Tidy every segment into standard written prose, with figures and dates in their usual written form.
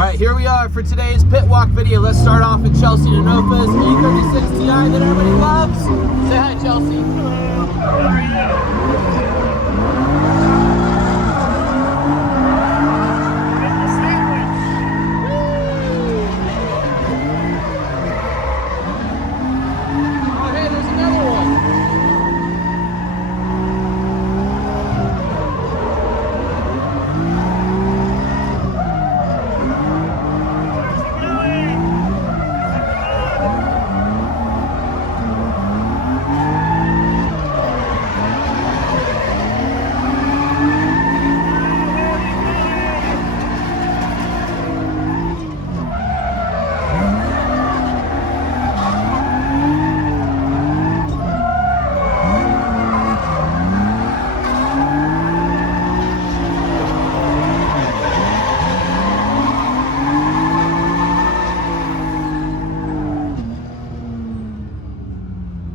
right, here we are for today's pit walk video. Let's start off with Chelsea Denofa's E36 Ti that everybody loves. Say hi, Chelsea. Hello. How are you? Oh, hey, there's another one.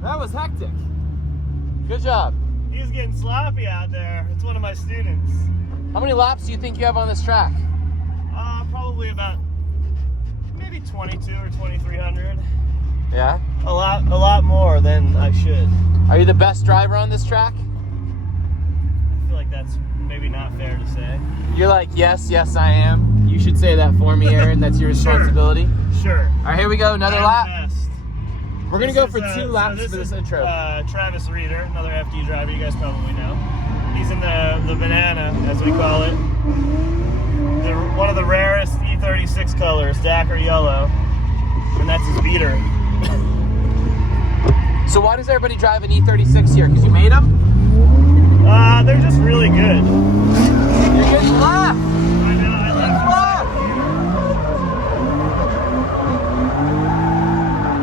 That was hectic. Good job. He's getting sloppy out there. It's one of my students. How many laps do you think you have on this track? Probably about maybe 22 or 2300. Yeah? A lot more than I should. Are you the best driver on this track? I feel like that's maybe not fair to say. You're like, yes, yes, I am. You should say that for me, Aaron. That's your responsibility. Sure. All right, here we go. Another lap. Best. We're going to go for 2 laps for this intro. Travis Reeder, another FD driver you guys probably know. He's in the banana, as we call it. One of the rarest E36 colors, Dakar yellow. And that's his beater. So why does everybody drive an E36 here? Because you made them? They're just really good. You're getting left. I know, I like Left.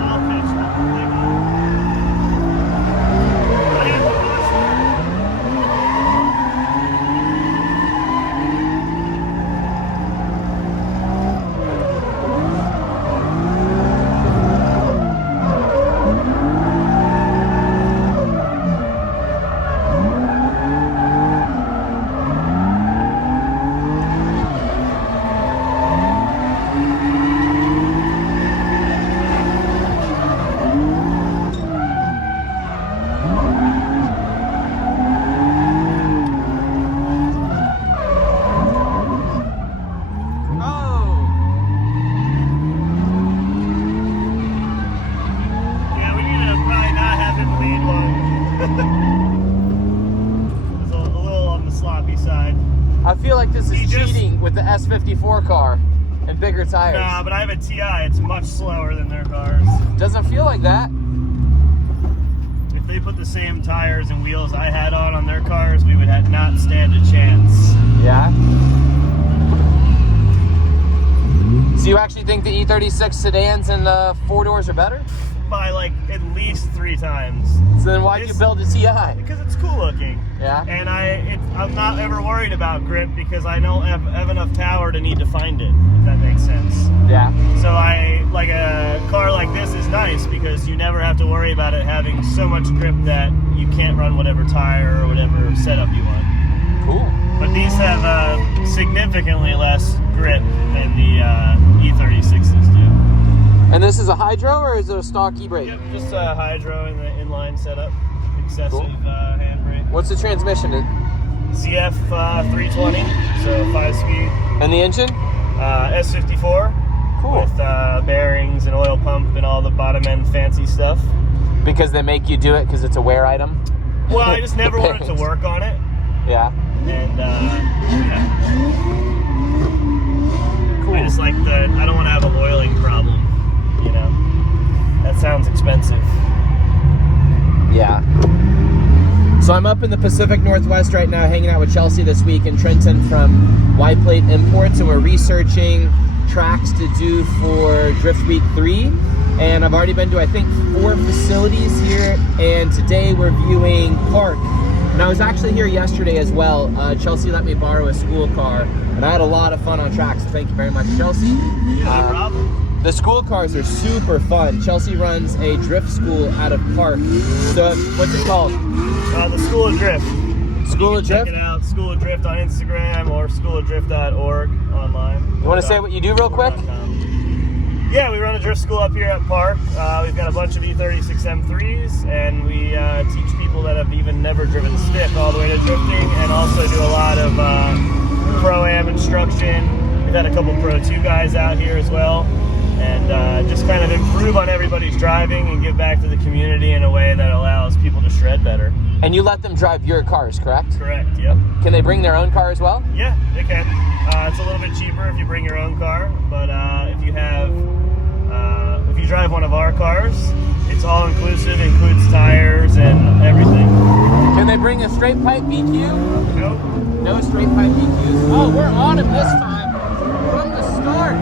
I'll pitch them. I feel like this is cheating with the S54 car and bigger tires. Nah, but I have a TI. It's much slower than their cars. Doesn't feel like that. If they put the same tires and wheels I had on their cars, we would not stand a chance. Yeah? So you actually think the E36 sedans and 4 doors are better? By like at least 3 times. So then why'd you build a TI? Because it's cool looking. Yeah? And I'm not ever worried about grip because I don't have enough power to need to find it, if that makes sense. Yeah. So like a car like this is nice because you never have to worry about it having so much grip that you can't run whatever tire or whatever setup you want. Cool. But these have significantly less grip than the E36s do. And this is a hydro or is it a stock e-brake? Yep, just a hydro in the inline setup. Excessive Cool. handbrake. What's the transmission? ZF 320, so 5-speed. And the engine? S54. Cool. With bearings and oil pump and all the bottom end fancy stuff. Because they make you do it because it's a wear item? Well, I just never wanted to work on it. Yeah. And yeah. Cool. I just like I don't want to have an oiling problem, you know. That sounds expensive. Yeah. So I'm up in the Pacific Northwest right now, hanging out with Chelsea this week in Trenton from Y Plate Imports, and we're researching tracks to do for Drift Week 3. And I've already been to, I think, 4 facilities here, and today we're viewing Park. And I was actually here yesterday as well. Chelsea let me borrow a school car, and I had a lot of fun on tracks. Thank you very much, Chelsea. Yeah, no problem. The school cars are super fun. Chelsea runs a drift school out of Park. So what's it called? The School of Drift. School of Drift? Check it out, School of Drift on Instagram or schooldrift.org online. You want to say what you do real quick? Yeah, we run a drift school up here at Park. We've got a bunch of E36 M3s, and we teach people that have even never driven stick all the way to drifting, and also do a lot of Pro-Am instruction. We've had a couple Pro 2 guys out here as well, and just kind of improve on everybody's driving and give back to the community in a way that allows people to shred better. And you let them drive your cars, correct? Correct, yep. Can they bring their own car as well? Yeah, they can. It's a little bit cheaper if you bring your own car, but if you drive one of our cars, it's all inclusive, includes tires and everything. Can they bring a straight pipe BQ? Nope. No straight pipe BQs. Oh, we're on him this time from the start.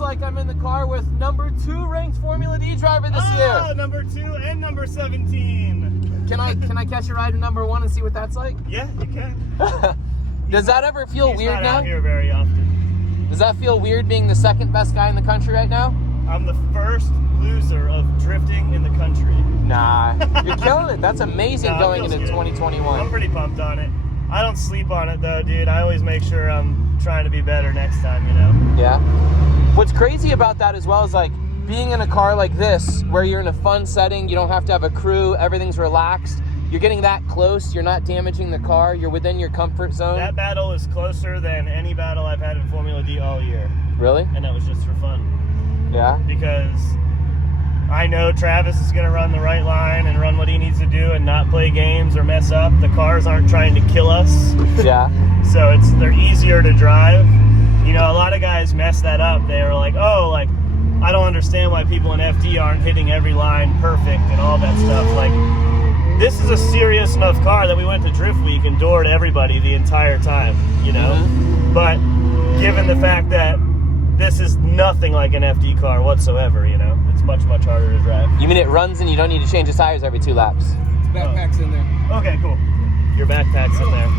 Like I'm in the car with number 2 ranked Formula D driver this year. Number 2 and number 17. Can I catch a ride in number 1 and see what that's like? Yeah, you can. Does that ever feel weird not now? Out here very often. Does that feel weird being the second best guy in the country right now? I'm the first loser of drifting in the country. Nah, you're killing it. That's amazing going into 2021. I'm pretty pumped on it. I don't sleep on it though, dude. I always make sure I'm trying to be better next time, you know? Yeah. What's crazy about that as well is like being in a car like this where you're in a fun setting, you don't have to have a crew, everything's relaxed. You're getting that close, you're not damaging the car, you're within your comfort zone. That battle is closer than any battle I've had in Formula D all year. Really? And that was just for fun. Yeah? Because I know Travis is going to run the right line and run what he needs to do and not play games or mess up. The cars aren't trying to kill us. Yeah. So they're easier to drive. You know, a lot of guys mess that up. They were like, oh, like, I don't understand why people in FD aren't hitting every line perfect and all that stuff. Like, this is a serious enough car that we went to Drift Week and doored everybody the entire time, you know? Mm-hmm. But given the fact that this is nothing like an FD car whatsoever, you know? It's much, much harder to drive. You mean it runs and you don't need to change the tires every 2 laps? His backpack's in there. Okay, cool. Your backpack's in there.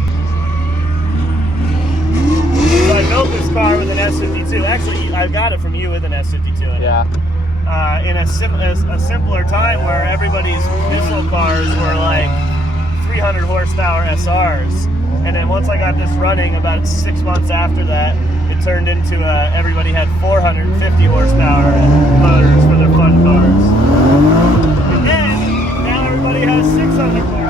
So I built this car with an S52. Actually, I got it from you with an S52 in it. Yeah. In a simpler time where everybody's missile cars were like 300 horsepower SRs. And then once I got this running, about 6 months after that, it turned into everybody had 450 horsepower motors for their fun cars. And then, now everybody has 600 horsepower.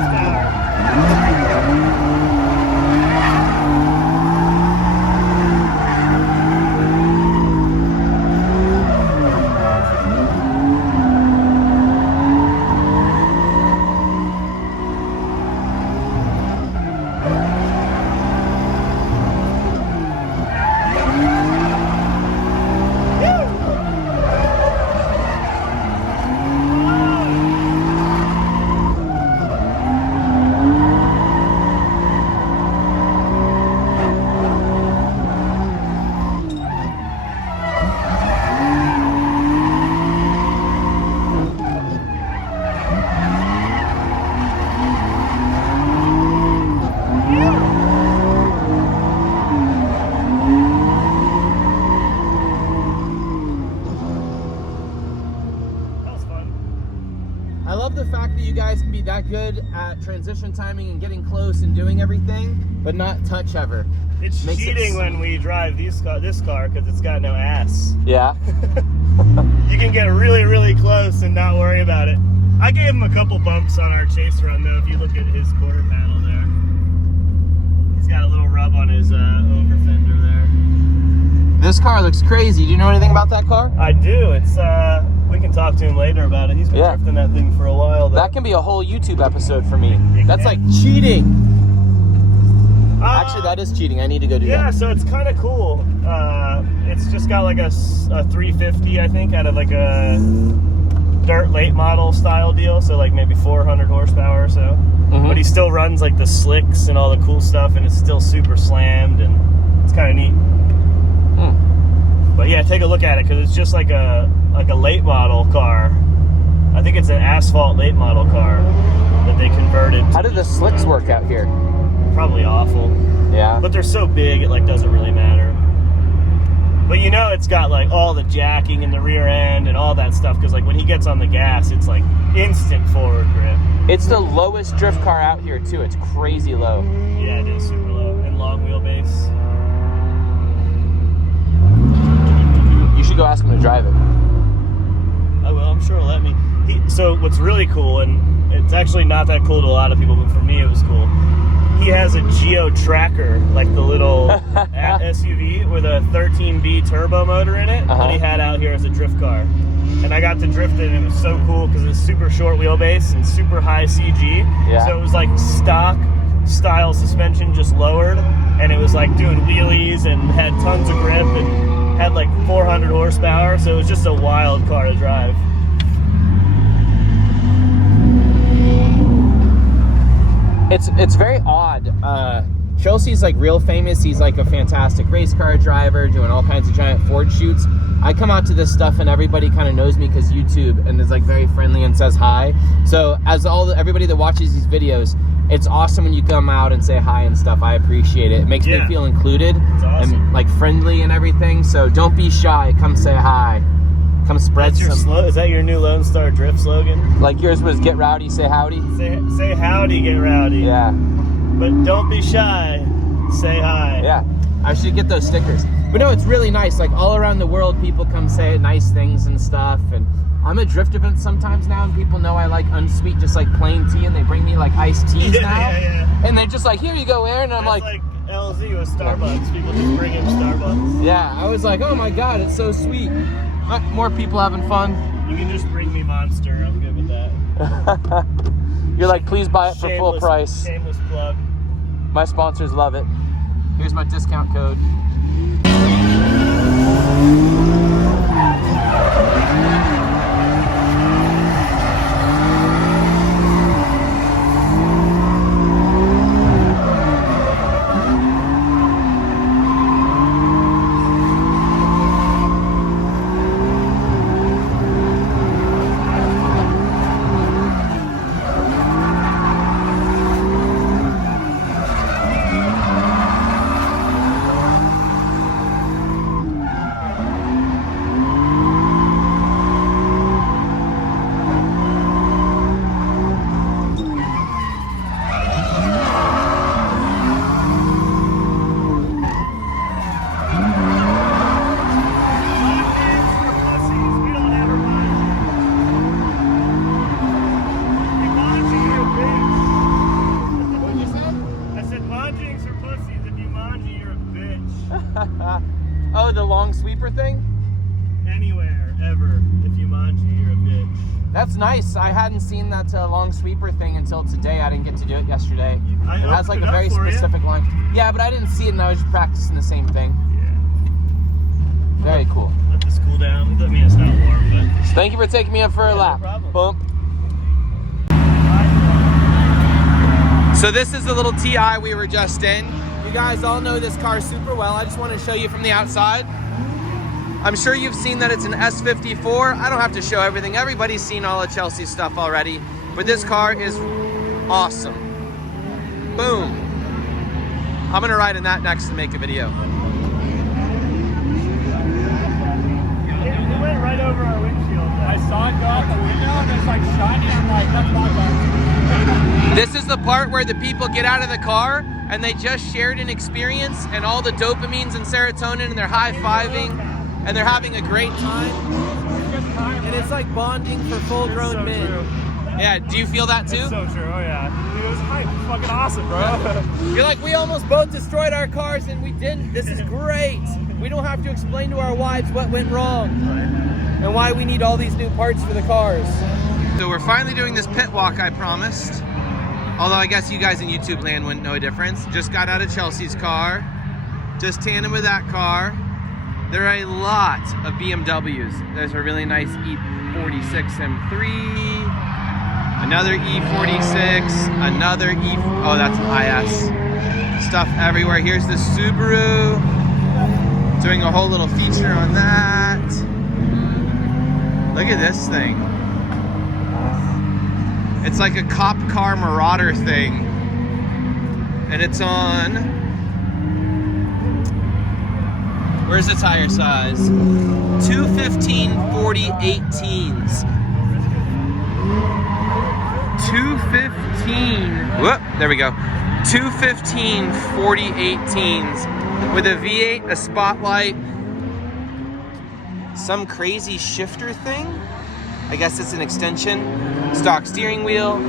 I love the fact that you guys can be that good at transition timing and getting close and doing everything, but not touch ever. It's cheating when we drive this car because it's got no ass. Yeah. You can get really, really close and not worry about it. I gave him a couple bumps on our chase run though, if you look at his quarter panel there. He's got a little rub on his over fender there. This car looks crazy. Do you know anything about that car? I do. It's we can talk to him later about it. He's been drifting that thing for a while though. That can be a whole YouTube episode for me. That's like cheating. Actually, that is cheating. I need to go do that. Yeah, so it's kind of cool. It's just got like a 350, I think, out of like a dirt late model style deal. So like maybe 400 horsepower or so. But he still runs like the slicks and all the cool stuff, and it's still super slammed, and it's kind of neat. But yeah, take a look at it, because it's just like a late model car. I think it's an asphalt late model car that they converted. How did the slicks work out here? Probably awful. Yeah. But they're so big, it like doesn't really matter. But you know, it's got like all the jacking in the rear end and all that stuff, because like when he gets on the gas, it's like instant forward grip. It's the lowest drift car out here too. It's crazy low. Yeah, it is super low and long wheelbase. You should go ask him to drive it. I will. I'm sure he'll let me. So what's really cool, and it's actually not that cool to a lot of people, but for me it was cool. He has a Geo Tracker, like the little SUV with a 13B turbo motor in it that he had out here as a drift car. And I got to drift it, and it was so cool because it's super short wheelbase and super high CG. Yeah. So it was like stock style suspension, just lowered, and it was like doing wheelies and had tons of grip and had like 400 horsepower. So it was just a wild car to drive. It's very odd. Chelsea's like real famous. He's like a fantastic race car driver, doing all kinds of giant Ford shoots. I come out to this stuff and everybody kind of knows me because YouTube, and is like very friendly and says hi. So as everybody that watches these videos, it's awesome when you come out and say hi and stuff. I appreciate it. It makes me feel included and like friendly and everything. So don't be shy. Come say hi. Come spread some. Is that your new Lone Star Drift slogan? Like yours was get rowdy, say howdy? Say howdy, get rowdy. Yeah. But don't be shy. Say hi. Yeah. I should get those stickers. But no, it's really nice. Like all around the world, people come say nice things and stuff. And I'm at drift events sometimes now, and people know I like unsweet, just like plain tea, and they bring me like iced teas now. Yeah. And they're just like, here you go, Aaron. And I'm like LZ with Starbucks. People just bring him Starbucks. Yeah, I was like, oh my God, it's so sweet. More people having fun. You can just bring me Monster. I'm good with that. You're like, please buy it for full price. Shameless plug. My sponsors love it. Here's my discount code. Oh, the long sweeper thing? Anywhere, ever. If you manji, you're a bitch. That's nice. I hadn't seen that long sweeper thing until today. I didn't get to do it yesterday. It has like a very specific line. Yeah, but I didn't see it, and I was practicing the same thing. Yeah. Very cool. Let this cool down. I mean, it's not warm, but... So thank you for taking me up for a lap. No problem. Bump. So this is the little TI we were just in. You guys all know this car super well. I just want to show you from the outside. I'm sure you've seen that it's an S54. I don't have to show everything. Everybody's seen all of Chelsea's stuff already. But this car is awesome. Boom. I'm going to ride in that next and make a video. It went right over our windshield. I saw it go out the window and it's like shiny. I'm like, that's my car. This is the part where the people get out of the car and they just shared an experience and all the dopamines and serotonin and they're high-fiving and they're having a great time. And it's like bonding for full-grown men. True. Yeah, do you feel that too? It's so true, oh yeah. Dude, it was hype. It's fucking awesome, bro. You're like, we almost both destroyed our cars and we didn't. This is great. we don't have to explain to our wives what went wrong and why we need all these new parts for the cars. So we're finally doing this pit walk I promised. Although I guess you guys in YouTube land wouldn't know a difference. Just got out of Chelsea's car. Just tandem with that car. There are a lot of BMWs. There's a really nice E46 M3. Another E46. Another oh, that's an IS. Stuff everywhere. Here's the Subaru. Doing a whole little feature on that. Look at this thing. It's like a cop car marauder thing. And it's on... Where's the tire size? 215 40/18s. 215. Whoop, there we go. 215 40/18s with a V8, a spotlight, some crazy shifter thing. I guess it's an extension. Stock steering wheel.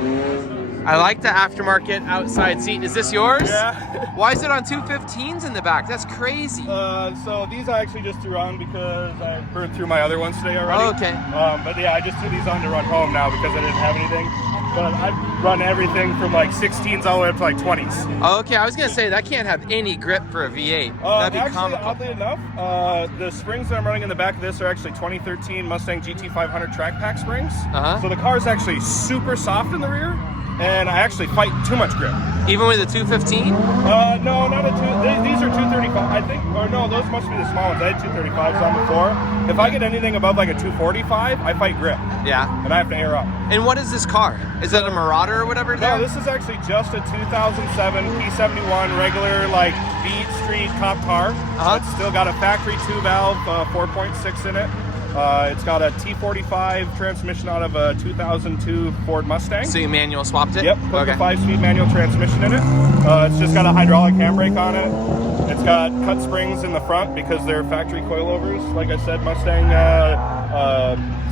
I like the aftermarket outside seat. Is this yours? Yeah. Why is it on 215s in the back? That's crazy. So these I actually just threw on because I burned through my other ones today already. Oh, okay. But yeah, I just threw these on to run home now because I didn't have anything. But I've run everything from like 16s all the way up to like 20s. Oh, okay, I was gonna say that can't have any grip for a V8. That'd be actually, comical. oddly enough, the springs that I'm running in the back of this are actually 2013 Mustang GT500 track pack springs. So the car is actually super soft in the rear, and I actually fight too much grip. Even with a 215? No, not a these are 235, I think, or no, those must be the small ones. I had 235s on before. If I get anything above like a 245, I fight grip. Yeah. And I have to air up. And what is this car? Is that a Marauder or whatever? No, this is actually just a 2007 P71 regular like beat street cop car. It's still got a factory 2-valve 4.6 in it. It's got a T45 transmission out of a 2002 Ford Mustang. So you manual swapped it? Yep, put the 5-speed manual transmission in it. It's just got a hydraulic handbrake on it. It's got cut springs in the front because they're factory coilovers. Like I said, Mustang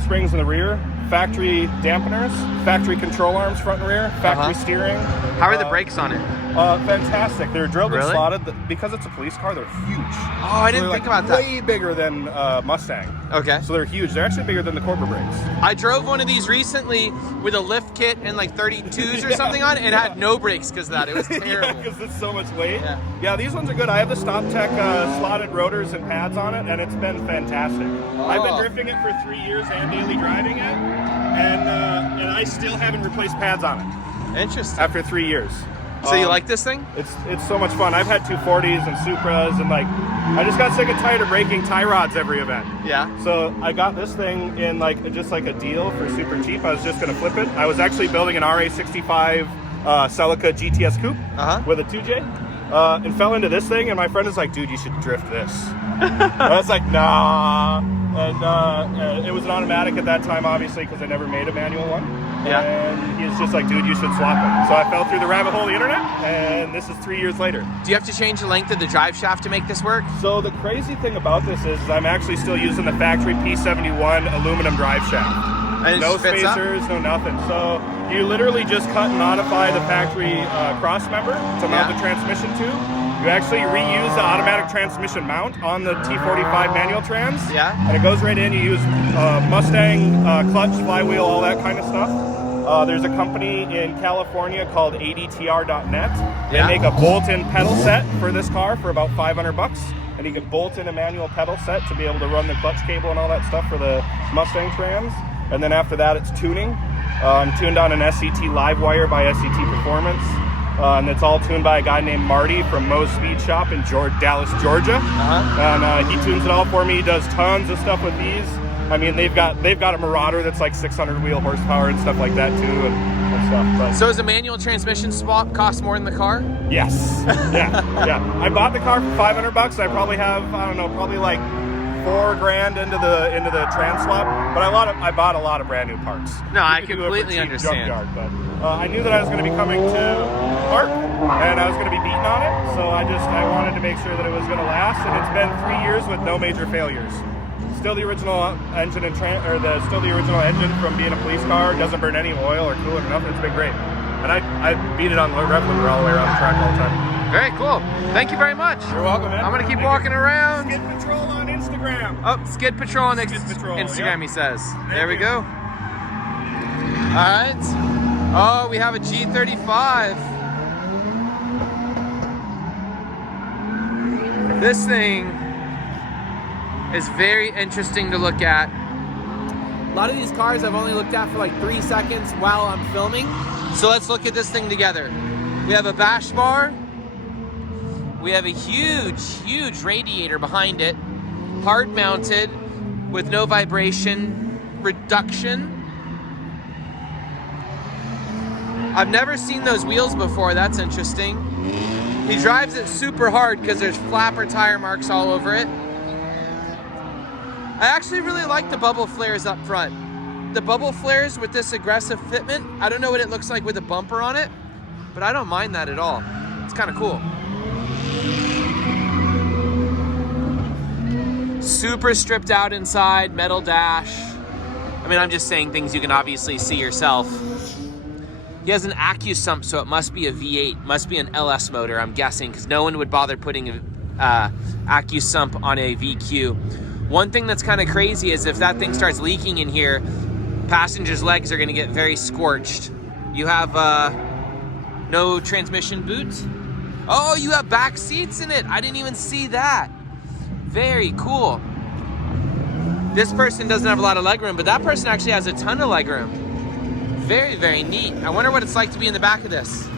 springs in the rear. Factory dampeners, factory control arms front and rear, factory steering. How are the brakes on it? Fantastic. They're drilled and Really? slotted. Because it's a police car, they're huge. Oh, I didn't think about that. Way bigger than Mustang. Okay. So they're huge. They're actually bigger than the Cobra brakes. I drove one of these recently with a lift kit and like 32s or something on it, and had no brakes because of that. It was terrible. Because it's so much weight. Yeah. These ones are good. I have the Stop Tech slotted rotors and pads on it, and it's been fantastic. I've been drifting it for 3 years and daily driving it, and I still haven't replaced pads on it. Interesting. After 3 years. So you like this thing? It's so much fun. I've had 240s and Supras, and like I just got sick and tired of breaking tie rods every event. Yeah. So I got this thing in like just like a deal for super cheap. I was just gonna flip it. I was actually building an RA65 Celica GTS coupe with a 2J, and fell into this thing. And my friend is like, "Dude, you should drift this." I was like, "Nah." And it was an automatic at that time, obviously, because I never made a manual one. Yeah. And he was just like, "Dude, you should swap it." So I fell through the rabbit hole of the internet, and this is 3 years later. Do you have to change the length of the drive shaft to make this work? So the crazy thing about this is I'm actually still using the factory P71 aluminum drive shaft. And No it fits up? spacers, no nothing. So you literally just cut and modify the factory cross member to mount the transmission to. You actually reuse the automatic transmission mount on the T45 manual trans. Yeah. And it goes right in. You use Mustang clutch, flywheel, all that kind of stuff. There's a company in California called ADTR.net. They make a bolt-in pedal set for this car for about $500. And you can bolt in a manual pedal set to be able to run the clutch cable and all that stuff for the Mustang trans. And then after that, it's tuning. I'm tuned on an SCT Livewire by SCT Performance. And it's all tuned by a guy named Marty from Moe's Speed Shop in Dallas, Georgia. And he tunes it all for me. He does tons of stuff with these. I mean, they've got a Marauder that's like 600 wheel horsepower and stuff like that too, and stuff. But So does a manual transmission swap cost more than the car? yes, yeah. I bought the car for $500. I probably have, I don't know, probably like $4,000 into the trans swap. But I bought a lot of brand new parts. No, I You could do it for completely cheap understand. junkyard, but I knew that I was going to be coming to park, and I was going to be beating on it. So I wanted to make sure that it was going to last, and it's been 3 years with no major failures. Still the original engine still the original engine from being a police car. Doesn't burn any oil or coolant or nothing. It's been great. And I beat it on the rev limiter all the way around the track all the time. Very cool. Thank you very much. You're welcome, man. I'm gonna keep walking around. Skid Patrol on Instagram. Oh, Skid Patrol on Skid Patrol, Instagram, yep. he says. Thank There we you. go. All right. Oh, we have a G35. This thing is very interesting to look at. A lot of these cars I've only looked at for like 3 seconds while I'm filming. So let's look at this thing together. We have a bash bar. We have a huge radiator behind it. Hard mounted with no vibration reduction. I've never seen those wheels before. That's interesting. He drives it super hard because there's flapper tire marks all over it. I actually really like the bubble flares up front. The bubble flares with this aggressive fitment, I don't know what it looks like with a bumper on it, but I don't mind that at all. It's kind of cool. Super stripped out inside, metal dash. I mean, I'm just saying things you can obviously see yourself. He has an AccuSump, so it must be a V8, must be an LS motor, I'm guessing, because no one would bother putting a AccuSump on a VQ. One thing that's kind of crazy is if that thing starts leaking in here, passengers' legs are going to get very scorched. You have no transmission boot. Oh, you have back seats in it. I didn't even see that. Very cool. This person doesn't have a lot of legroom, but that person actually has a ton of legroom. Very neat. I wonder what it's like to be in the back of this.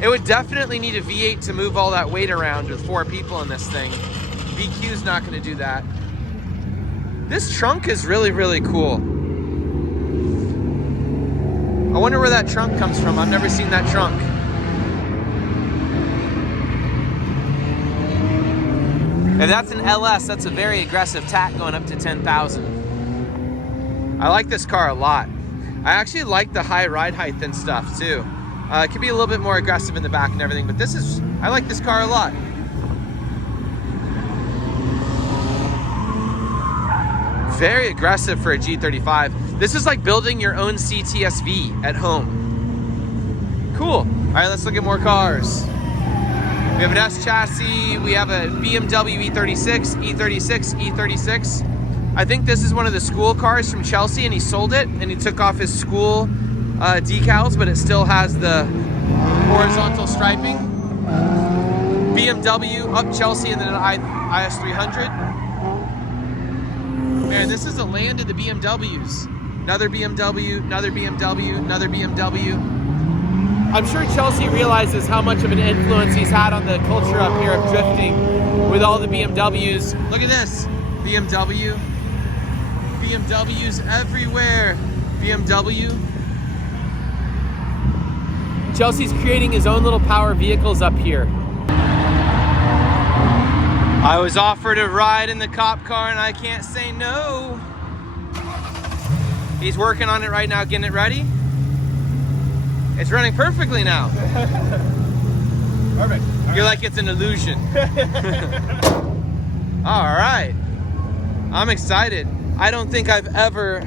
It would definitely need a V8 to move all that weight around with 4 people in this thing. VQ's not going to do that. This trunk is really cool. I wonder where that trunk comes from. I've never seen that trunk. If that's an LS, that's a very aggressive tack going up to 10,000. I like this car a lot. I actually like the high ride height and stuff too. It could be a little bit more aggressive in the back and everything, but I like this car a lot. Very aggressive for a G35. This is like building your own CTSV at home. Cool. All right, let's look at more cars. We have an S chassis. We have a BMW E36, E36, E36. I think this is one of the school cars from Chelsea, and he sold it, and he took off his school decals, but it still has the horizontal striping. BMW, up Chelsea, and then an IS300. Man, this is a land of the BMWs. Another BMW, another BMW, another BMW. I'm sure Chelsea realizes how much of an influence he's had on the culture up here of drifting with all the BMWs. Look at this, BMW. BMWs everywhere. BMW. Chelsea's creating his own little power vehicles up here. I was offered a ride in the cop car and I can't say no. He's working on it right now, getting it ready. It's running perfectly now. Perfect. You're like it's an illusion. All right. I'm excited. I don't think I've ever...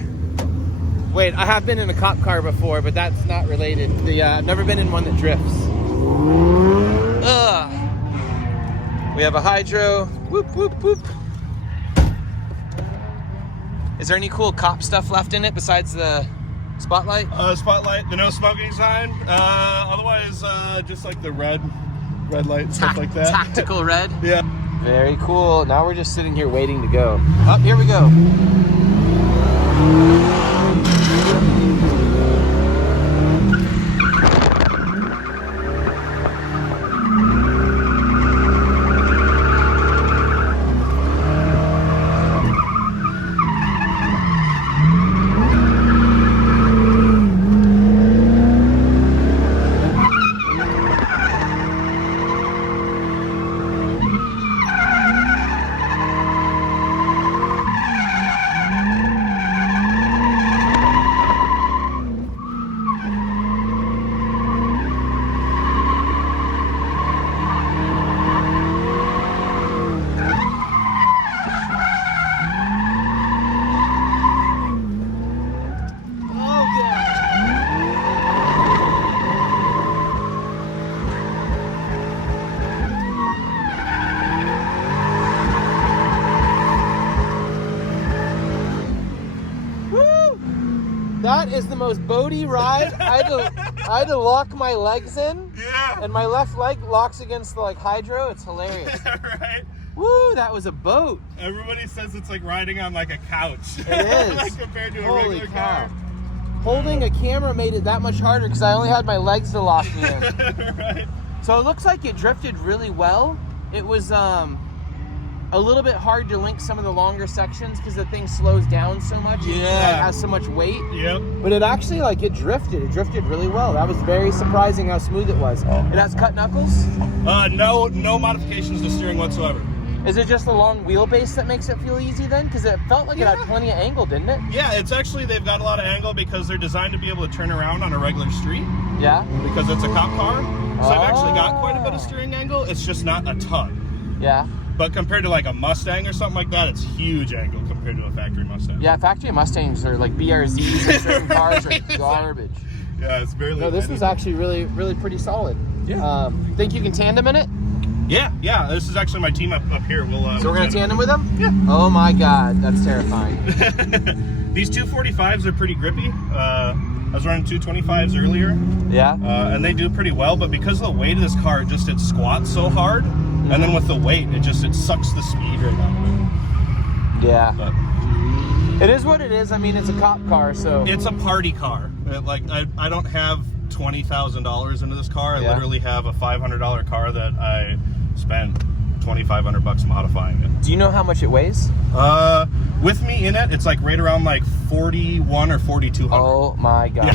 Wait, I have been in a cop car before, but that's not related. I've never been in one that drifts. Ugh. We have a hydro. Whoop, whoop, whoop. Is there any cool cop stuff left in it besides the spotlight? Spotlight, the no smoking sign. Otherwise, just like the red light, stuff like that. Tactical red? Yeah. Very cool. Now we're just sitting here waiting to go. Oh, here we go. was the most boaty ride. I had to lock my legs in. Yeah. And my left leg locks against the hydro. It's hilarious. Right? Woo, that was a boat. Everybody says it's like riding on like a couch. It is. Like compared to a Holy regular cow. car. Holding a camera made it that much harder because I only had my legs to lock me in. Right. So it looks like it drifted really well. It was a little bit hard to link some of the longer sections because the thing slows down so much. Yeah. It has so much weight. Yep. But it actually, it drifted. It drifted really well. That was very surprising how smooth it was. It has cut knuckles? No modifications to steering whatsoever. Is it just the long wheelbase that makes it feel easy then? Because it felt like it had plenty of angle, didn't it? Yeah, it's actually, they've got a lot of angle because they're designed to be able to turn around on a regular street. Yeah? Because it's a cop car. So I've actually got quite a bit of steering angle. It's just not a ton. Yeah. But compared to like a Mustang or something like that, it's huge angle compared to a factory Mustang. Yeah, factory Mustangs are like BRZs and certain cars are garbage. Yeah, it's barely. No, this was actually really pretty solid. Yeah. Think you can tandem in it? Yeah. This is actually my team up here. So we're gonna tandem with them? Yeah. Oh my God, that's terrifying. These 245s are pretty grippy. I was running 225s earlier. Yeah. And they do pretty well, but because of the weight of this car, it squats so hard, and then with the weight, it sucks the speed right out. Yeah. But it is what it is. I mean, it's a cop car, so. it's a party car. I don't have $20,000 into this car. I literally have a $500 car that I spent $2,500 modifying it. Do you know how much it weighs? With me in it, it's right around 41 or 4,200. Oh my God.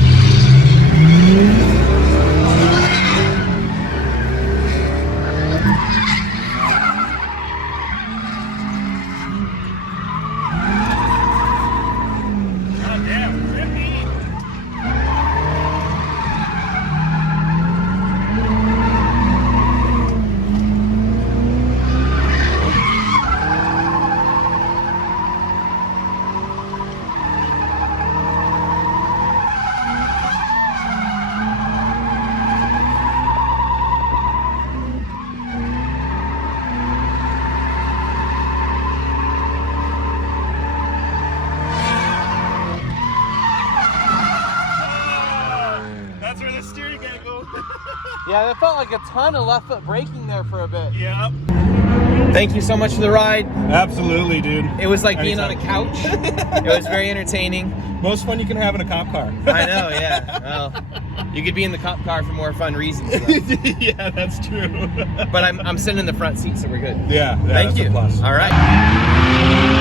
Goddamn, grippy. That's where the steering angle. Yeah, that felt like a ton of left foot braking there for a bit. Yep. Thank you so much for the ride. Absolutely, dude. It was like being on a couch. It was very entertaining. Most fun you can have in a cop car. I know, yeah. Well, you could be in the cop car for more fun reasons. Yeah, that's true. But I'm sitting in the front seat, so we're good. Yeah, Thank that's you. a plus. All right.